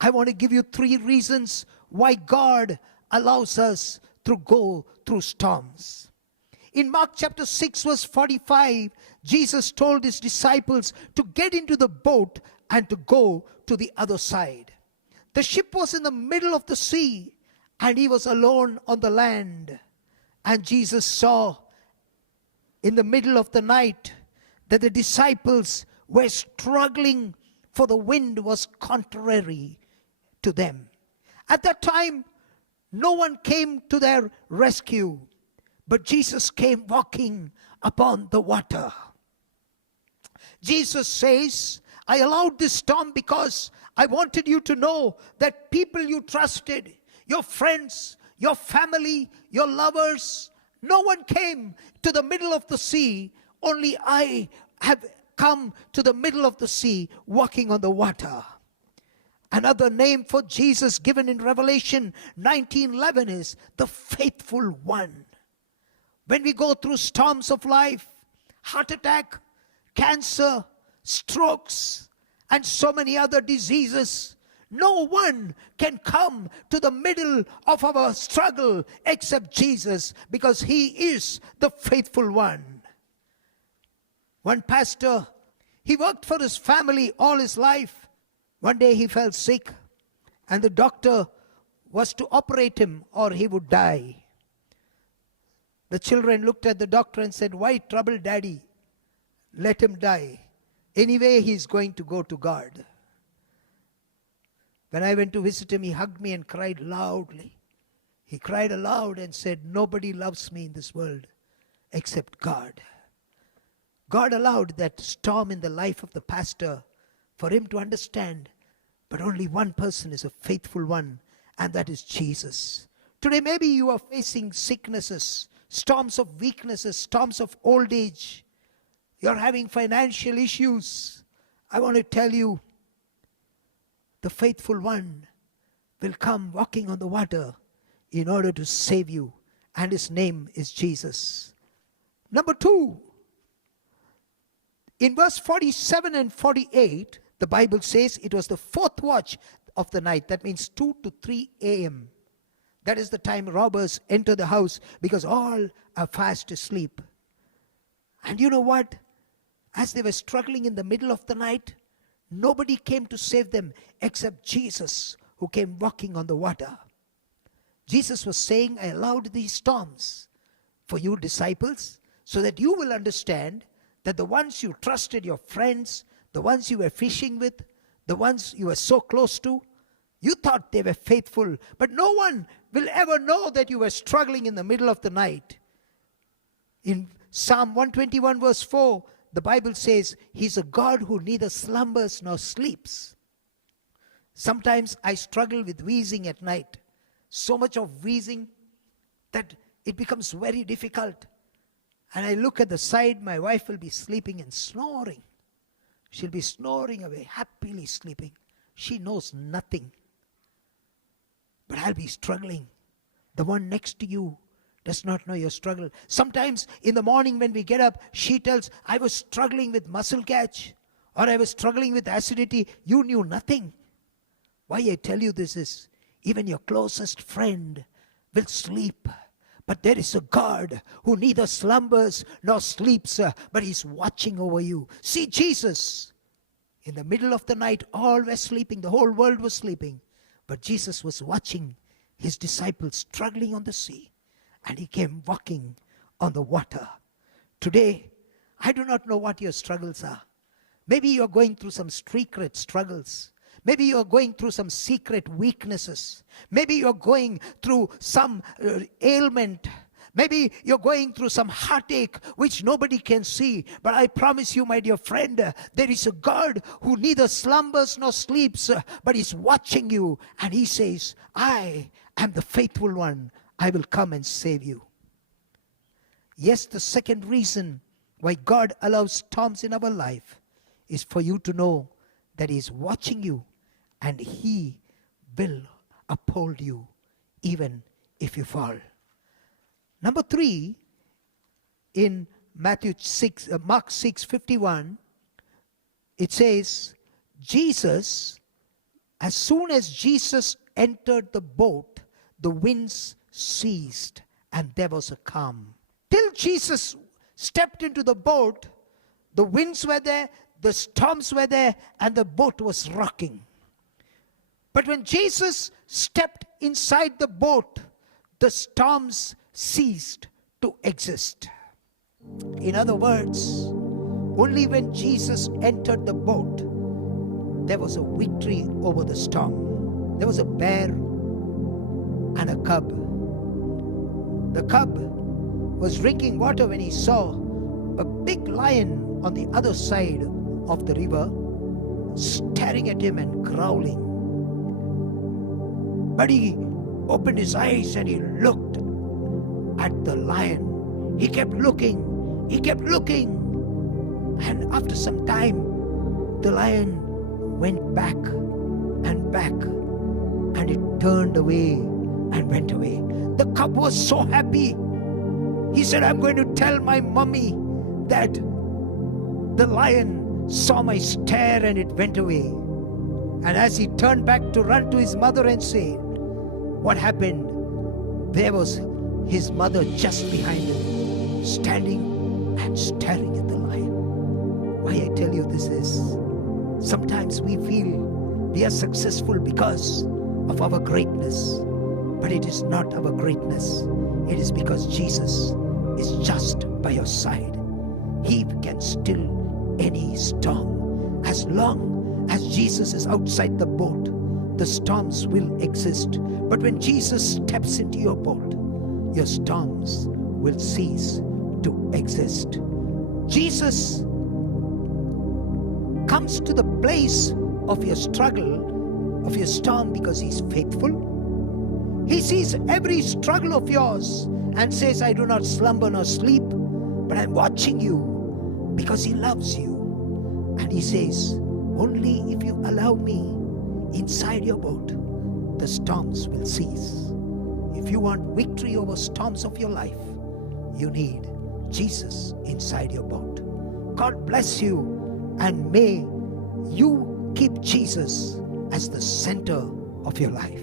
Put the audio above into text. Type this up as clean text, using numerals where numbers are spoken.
I want to give you 3 reasons why God allows us to go through storms. In Mark chapter 6 verse 45, Jesus told his disciples to get into the boat and to go to the other side. The ship was in the middle of the sea and he was alone on the land. And Jesus saw in the middle of the night that the disciples were struggling, for the wind was contrary to them. At that time, no one came to their rescue, but Jesus came walking upon the water. Jesus says, I allowed this storm because I wanted you to know that people you trusted, your friends, your family, your lovers, no one came to the middle of the sea. Only I have come to the middle of the sea walking on the water. Another name for Jesus given in Revelation 19:11 is the faithful one. When we go through storms of life, heart attack, cancer, strokes, and so many other diseases, no one can come to the middle of our struggle except Jesus, because he is the faithful one. One pastor, he worked for his family all his life. One day he fell sick and the doctor was to operate him or he would die. The children looked at the doctor and said, why trouble daddy? Let him die. Anyway, he's going to go to God. When I went to visit him, he hugged me and cried loudly. He cried aloud and said, nobody loves me in this world except God. God allowed that storm in the life of the pastor for him to understand, but only one person is a faithful one, and that is Jesus. Today maybe you are facing sicknesses, storms of weaknesses, storms of old age. You're having financial issues. I want to tell you, the faithful one will come walking on the water in order to save you, and his name is Jesus. Number 2, in verse 47 and 48, the Bible says it was the 4th watch of the night. That means 2 to 3 a.m. That is the time robbers enter the house because all are fast asleep. And you know what? As they were struggling in the middle of the night, nobody came to save them except Jesus, who came walking on the water. Jesus was saying, I allowed these storms for you disciples so that you will understand that the ones you trusted, your friends, the ones you were fishing with, the ones you were so close to, you thought they were faithful, but no one will ever know that you were struggling in the middle of the night. In Psalm 121 verse 4, the Bible says, he's a God who neither slumbers nor sleeps. Sometimes I struggle with wheezing at night. So much of wheezing that it becomes very difficult. And I look at the side, my wife will be sleeping and snoring. She'll be snoring away, happily sleeping. She knows nothing. But I'll be struggling. The one next to you does not know your struggle. Sometimes in the morning when we get up, she tells, I was struggling with muscle catch, or I was struggling with acidity. You knew nothing. Why I tell you this is, even your closest friend will sleep. But there is a God who neither slumbers nor sleeps, but he's watching over you. See Jesus. In the middle of the night, all were sleeping. The whole world was sleeping. But Jesus was watching his disciples struggling on the sea. And he came walking on the water. Today, I do not know what your struggles are. Maybe you're going through some secret struggles. Maybe you're going through some secret weaknesses. Maybe you're going through some ailment. Maybe you're going through some heartache which nobody can see. But I promise you, my dear friend, there is a God who neither slumbers nor sleeps, but is watching you. And he says, I am the faithful one. I will come and save you. Yes, the second reason why God allows storms in our life is for you to know that he is watching you and he will uphold you even if you fall. Number 3, in Mark 6:51, it says, Jesus As soon as Jesus entered the boat, the winds ceased and there was a calm. Till Jesus stepped into the boat, the winds were there, the storms were there, and the boat was rocking. But when Jesus stepped inside the boat, the storms ceased to exist. In other words, only when Jesus entered the boat, there was a victory over the storm. There was a bear and a cub. The cub was drinking water when he saw a big lion on the other side of the river, staring at him and growling. But he opened his eyes and he looked at the lion. He kept looking. And after some time, the lion went back, and it turned away and went away. The cub was so happy. He said, I'm going to tell my mommy that the lion saw my stare and it went away. And as he turned back to run to his mother and say, what happened? There was his mother just behind him, standing and staring at the lion. Why I tell you this is, sometimes we feel we are successful because of our greatness, but it is not our greatness. It is because Jesus is just by your side. He can still any storm. As long as Jesus is outside the boat, the storms will exist. But when Jesus steps into your boat, your storms will cease to exist. Jesus comes to the place of your struggle, of your storm, because He's faithful. He sees every struggle of yours and says, I do not slumber nor sleep, but I'm watching you because He loves you. And He says, only if you allow me inside your boat, the storms will cease. If you want victory over storms of your life, you need Jesus inside your boat. God bless you, and may you keep Jesus as the center of your life.